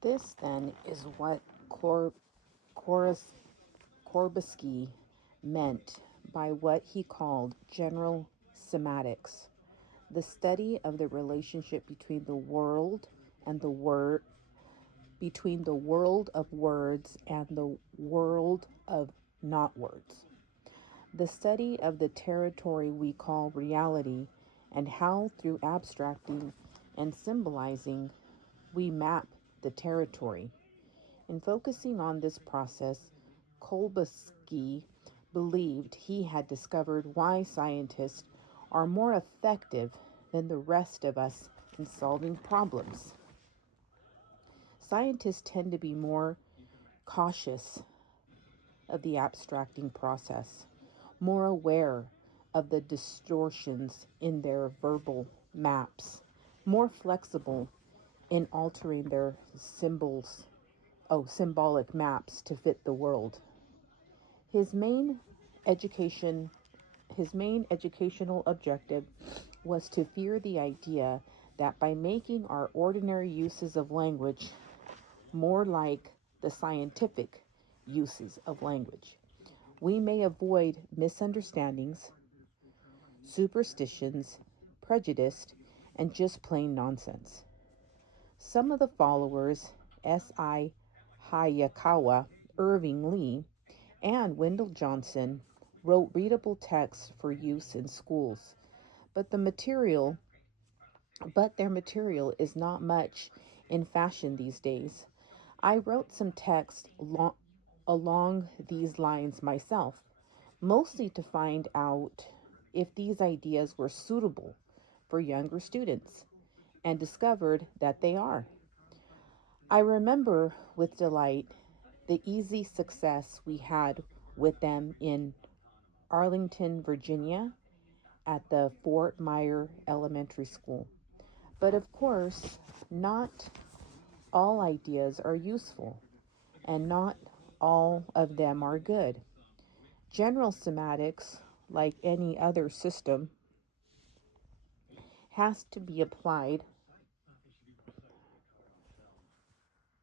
This then is what Koris, Korbisky meant by what he called general semantics, the study of the relationship between the world and the word, between the world of words and the world of not words. The study of the territory we call reality and how through abstracting and symbolizing we map the territory. In focusing on this process, Kolbasky believed he had discovered why scientists are more effective than the rest of us in solving problems. Scientists tend to be more cautious of the abstracting process, more aware of the distortions in their verbal maps, more flexible in altering their symbolic maps to fit the world. His main education his main educational objective was to fear the idea that by making our ordinary uses of language more like the scientific uses of language, we may avoid misunderstandings, superstitions, prejudice, and just plain nonsense. Some of the followers, S.I. Hayakawa, Irving Lee, and Wendell Johnson, wrote readable texts for use in schools, but the material but their material is not much in fashion these days. I wrote some text along these lines myself, mostly to find out if these ideas were suitable for younger students, and discovered that they are. I remember with delight the easy success we had with them in Arlington, Virginia, at the Fort Myer Elementary School. But of course, not all ideas are useful, and not all of them are good. General semantics, like any other system, has to be applied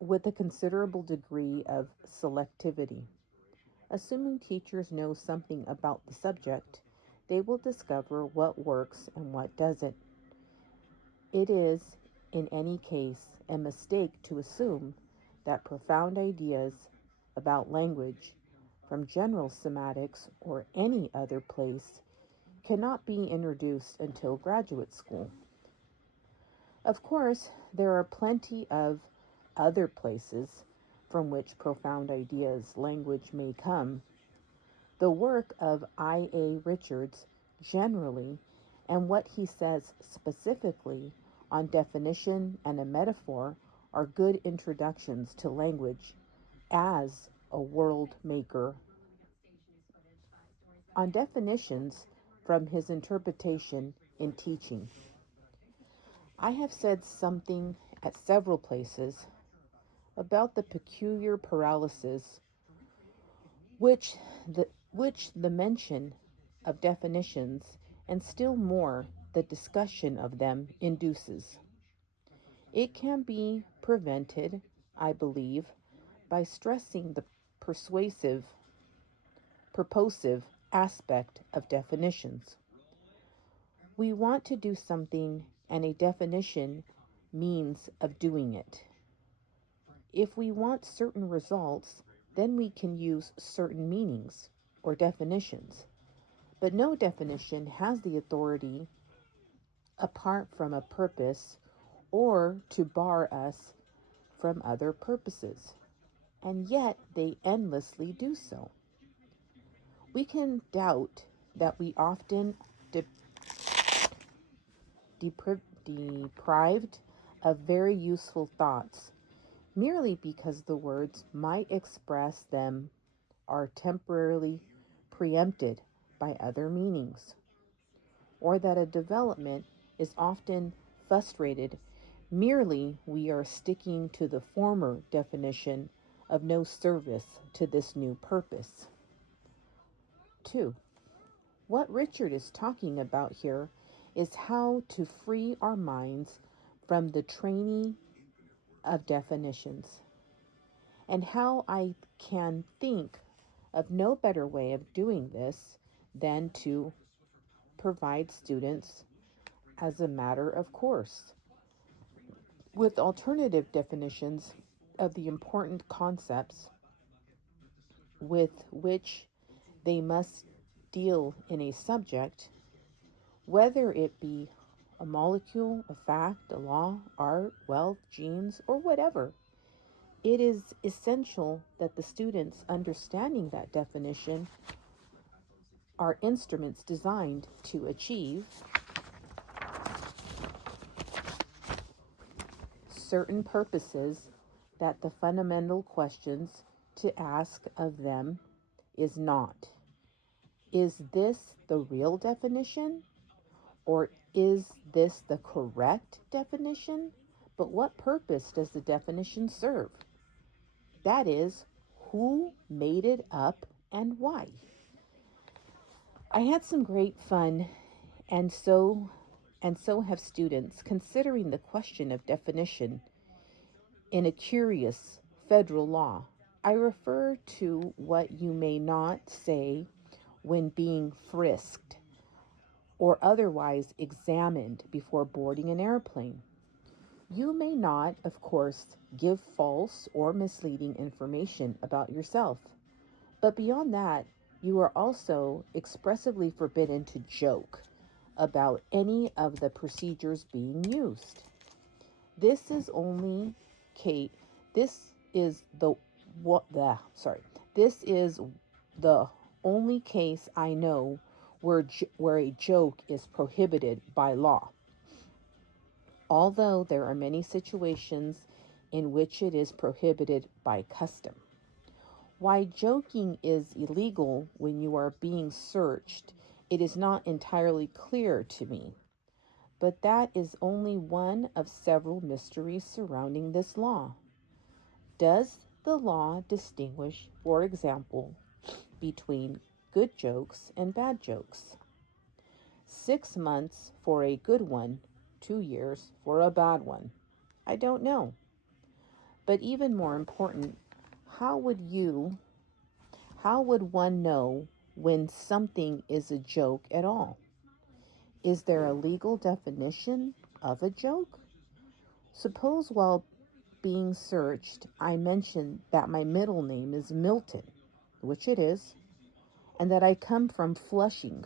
with a considerable degree of selectivity. Assuming teachers know something about the subject, they will discover what works and what doesn't. It is, in any case, a mistake to assume that profound ideas about language from general semantics or any other place cannot be introduced until graduate school. Of course, there are plenty of other places from which profound ideas language may come. The work of I.A. Richards generally, and what he says specifically on definition and a metaphor, are good introductions to language as a world maker. On definitions from his interpretation in teaching. I have said something at several places about the peculiar paralysis which the mention of definitions, and still more the discussion of them, induces. It can be prevented, I believe, by stressing the persuasive, purposive aspect of definitions. We want to do something, and a definition means of doing it. If we want certain results, then we can use certain meanings or definitions. But no definition has the authority, apart from a purpose, or to bar us from other purposes. And yet they endlessly do so. We can doubt that we often deprived of very useful thoughts merely because the words might express them are temporarily preempted by other meanings, or that a development is often frustrated merely we are sticking to the former definition of no service to this new purpose. 2. What Richard is talking about here is how to free our minds from the training of definitions, and how I can think of no better way of doing this than to provide students, as a matter of course, with alternative definitions of the important concepts with which they must deal in a subject, whether it be a molecule, a fact, a law, art, wealth, genes, or whatever. It is essential that the students understanding that definition are instruments designed to achieve certain purposes, that the fundamental questions to ask of them is not, is this the real definition? Or is this the correct definition? But what purpose does the definition serve? That is, who made it up and why? I had some great fun, and so have students, considering the question of definition in a curious federal law. I refer to what you may not say when being frisked or otherwise examined before boarding an airplane. You may not, of course, give false or misleading information about yourself. But beyond that, you are also expressively forbidden to joke about any of the procedures being used. This is only Kate. This is the what the sorry. This is the only case I know where a joke is prohibited by law. Although there are many situations in which it is prohibited by custom. Why joking is illegal when you are being searched, it is not entirely clear to me. But that is only one of several mysteries surrounding this law. Does the law distinguish, for example, between good jokes and bad jokes? 6 months for a good one, 2 years for a bad one. I don't know. But even more important, how would one know when something is a joke at all? Is there a legal definition of a joke? Suppose while being searched, I mentioned that my middle name is Milton, which it is, and that I come from Flushing,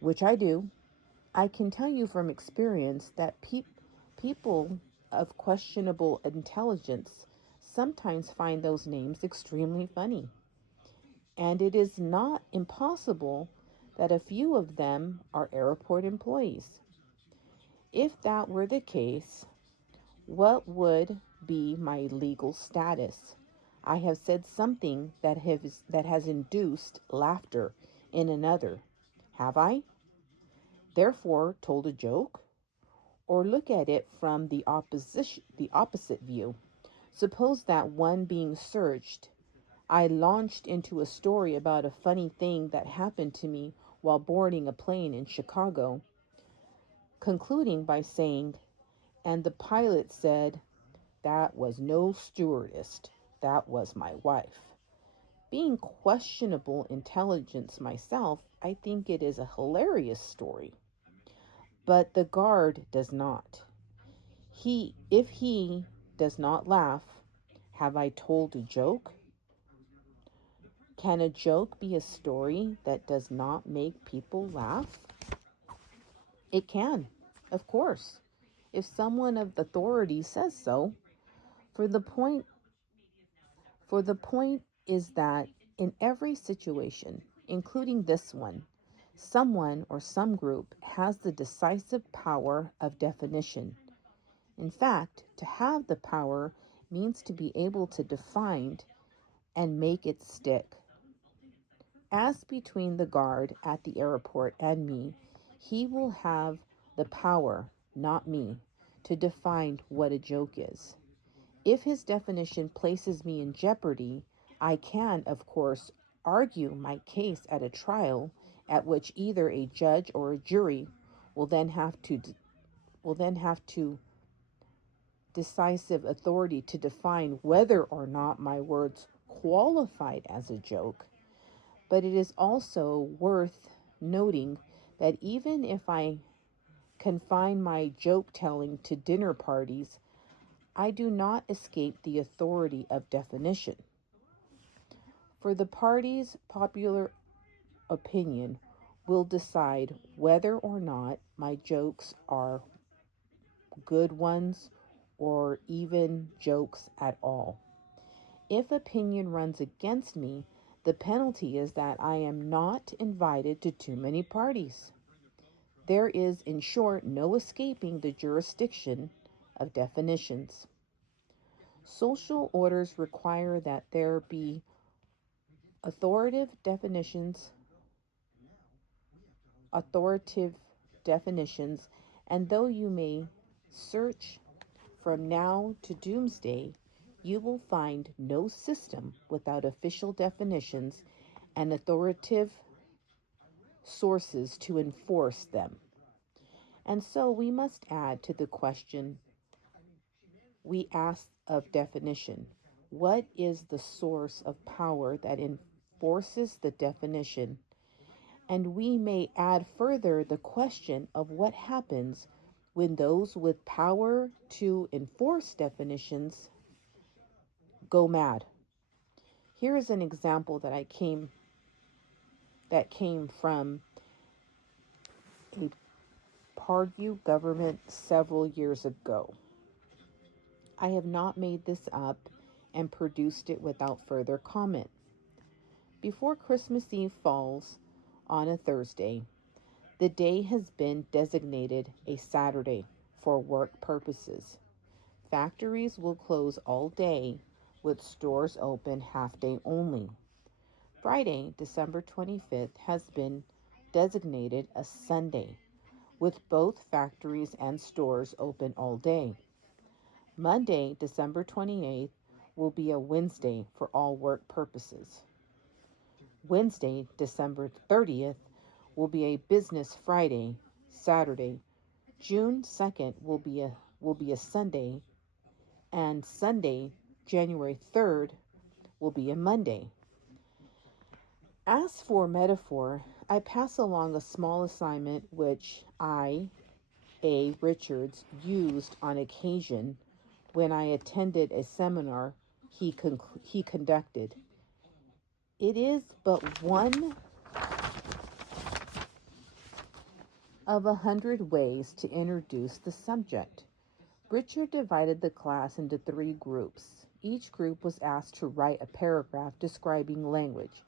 which I do. I can tell you from experience that people of questionable intelligence sometimes find those names extremely funny. And it is not impossible that a few of them are airport employees. If that were the case, what would be my legal status? I have said something that has induced laughter in another. Have I, therefore, told a joke? Or look at it from the opposite view. Suppose that one being searched, I launched into a story about a funny thing that happened to me while boarding a plane in Chicago, concluding by saying, and the pilot said, that was no stewardess, that was my wife. Being questionable intelligence myself, I think it is a hilarious story. But the guard does not. If he does not laugh, have I told a joke? Can a joke be a story that does not make people laugh? It can, of course, if someone of authority says so. For the point for the point is that in every situation, including this one, someone or some group has the decisive power of definition. In fact, to have the power means to be able to define and make it stick. As between the guard at the airport and me, he will have the power, not me, to define what a joke is. If his definition places me in jeopardy, I can, of course, argue my case at a trial at which either a judge or a jury will then have to decisive authority to define whether or not my words qualified as a joke, but it is also worth noting that even if I confine my joke telling to dinner parties, I do not escape the authority of definition. For the parties, popular opinion will decide whether or not my jokes are good ones or even jokes at all. If opinion runs against me, the penalty is that I am not invited to too many parties. There is, in short, no escaping the jurisdiction of definitions. Social orders require that there be authoritative definitions, authoritative definitions, and though you may search from now to doomsday, you will find no system without official definitions and authoritative sources to enforce them. And so we must add to the question we ask of definition: what is the source of power that enforces the definition? And we may add further the question of what happens when those with power to enforce definitions go mad. Here is an example that came from a Pardue government several years ago. I have not made this up and produced it without further comment. Before Christmas Eve falls on a Thursday, the day has been designated a Saturday for work purposes. Factories will close all day with stores open half day only. Friday, December 25th, has been designated a Sunday with both factories and stores open all day. Monday, December 28th, will be a Wednesday for all work purposes. Wednesday, December 30th, will be a business Friday. Saturday, June 2nd, will be a Sunday, and Sunday, January 3rd, will be a Monday. As for metaphor, I pass along a small assignment which I, A. Richards, used on occasion when I attended a seminar he conducted. It is but one of 100 ways to introduce the subject. Richard divided the class into 3 groups. Each group was asked to write a paragraph describing language.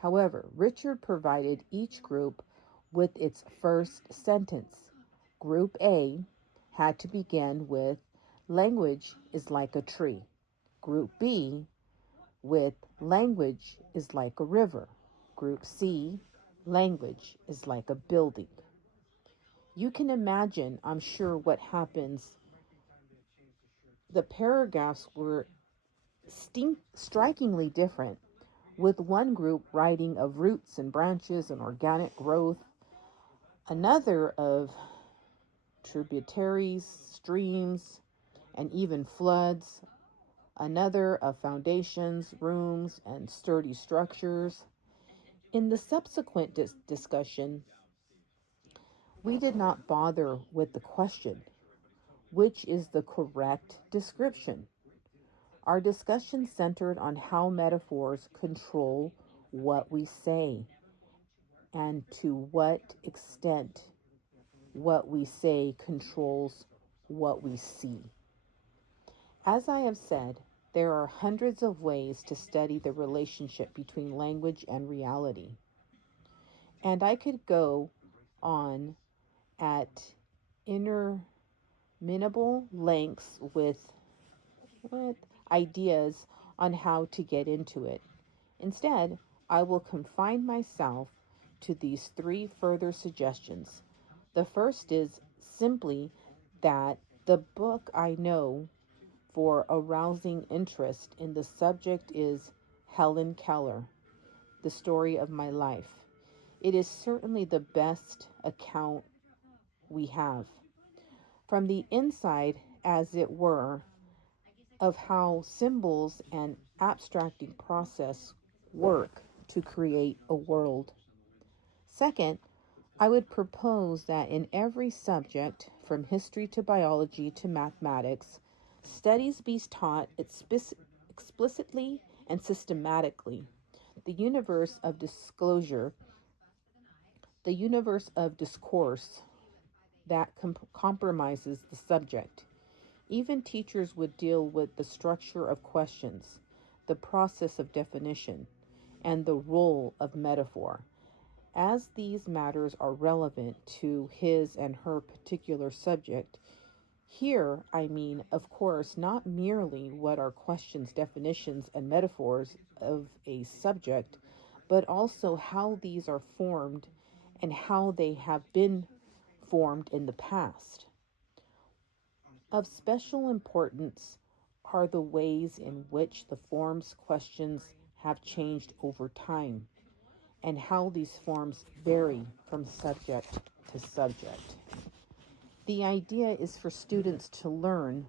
However, Richard provided each group with its first sentence. Group A had to begin with, "Language is like a tree." Group B with, "Language is like a river." Group C, "Language is like a building." You can imagine, I'm sure, what happens. The paragraphs were strikingly different, with one group writing of roots and branches and organic growth, another of tributaries, streams, and even floods, another of foundations, rooms, and sturdy structures. In the subsequent discussion, we did not bother with the question, which is the correct description? Our discussion centered on how metaphors control what we say and to what extent what we say controls what we see. As I have said, there are hundreds of ways to study the relationship between language and reality. And I could go on at interminable lengths with ideas on how to get into it. Instead, I will confine myself to these 3 further suggestions. The first is simply that the book I know for arousing interest in the subject is Helen Keller, The Story of My Life. It is certainly the best account we have. From the inside, as it were, of how symbols and abstracting process work to create a world. Second, I would propose that in every subject, from history to biology to mathematics, studies be taught explicitly and systematically. The universe of disclosure, the universe of discourse that compromises the subject. Even teachers would deal with the structure of questions, the process of definition, and the role of metaphor, as these matters are relevant to his and her particular subject. Here, I mean, of course, not merely what are questions, definitions, and metaphors of a subject, but also how these are formed and how they have been formed in the past. Of special importance are the ways in which the form's questions have changed over time and how these forms vary from subject to subject. The idea is for students to learn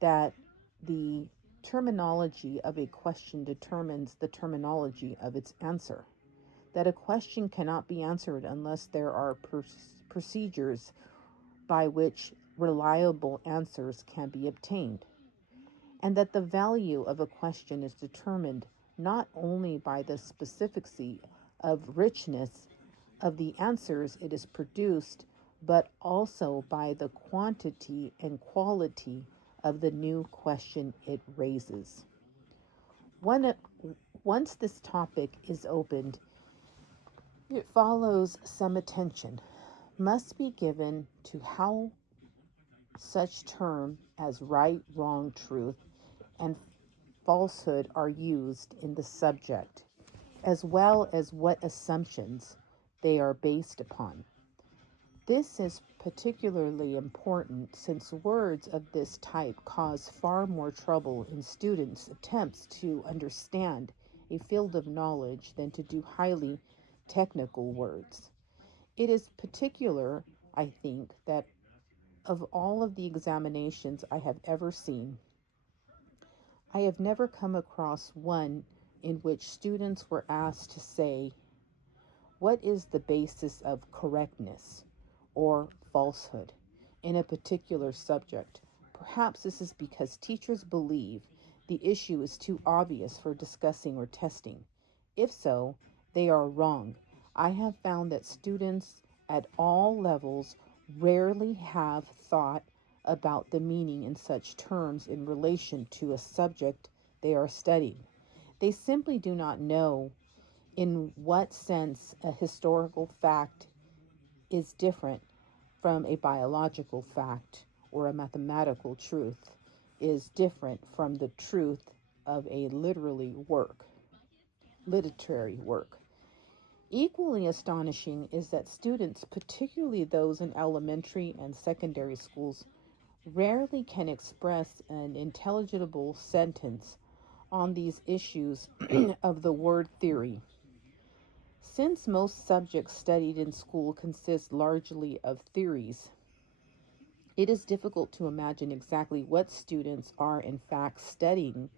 that the terminology of a question determines the terminology of its answer, that a question cannot be answered unless there are procedures by which reliable answers can be obtained, and that the value of a question is determined not only by the specificity of richness of the answers it is produced, but also by the quantity and quality of the new question it raises. One, once this topic is opened, it follows some attention must be given to how such terms as right, wrong, truth, and falsehood are used in the subject, as well as what assumptions they are based upon. This is particularly important since words of this type cause far more trouble in students' attempts to understand a field of knowledge than to do highly technical words. It is particular, I think, that of all of the examinations I have ever seen, I have never come across one in which students were asked to say, what is the basis of correctness or falsehood in a particular subject? Perhaps this is because teachers believe the issue is too obvious for discussing or testing. If so, they are wrong. I have found that students at all levels rarely have thought about the meaning in such terms in relation to a subject they are studying. They simply do not know in what sense a historical fact is different from a biological fact, or a mathematical truth is different from the truth of a literary work. Equally astonishing is that students, particularly those in elementary and secondary schools, rarely can express an intelligible sentence on these issues of the word theory. Since most subjects studied in school consist largely of theories, it is difficult to imagine exactly what students are in fact studying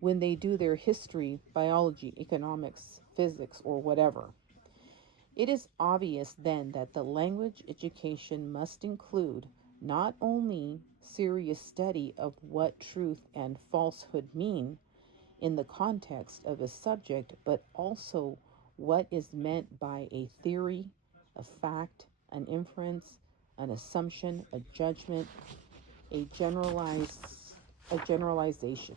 when they do their history, biology, economics, physics, or whatever. It is obvious then that the language education must include not only serious study of what truth and falsehood mean in the context of a subject, but also what is meant by a theory, a fact, an inference, an assumption, a judgment, a generalized a generalization.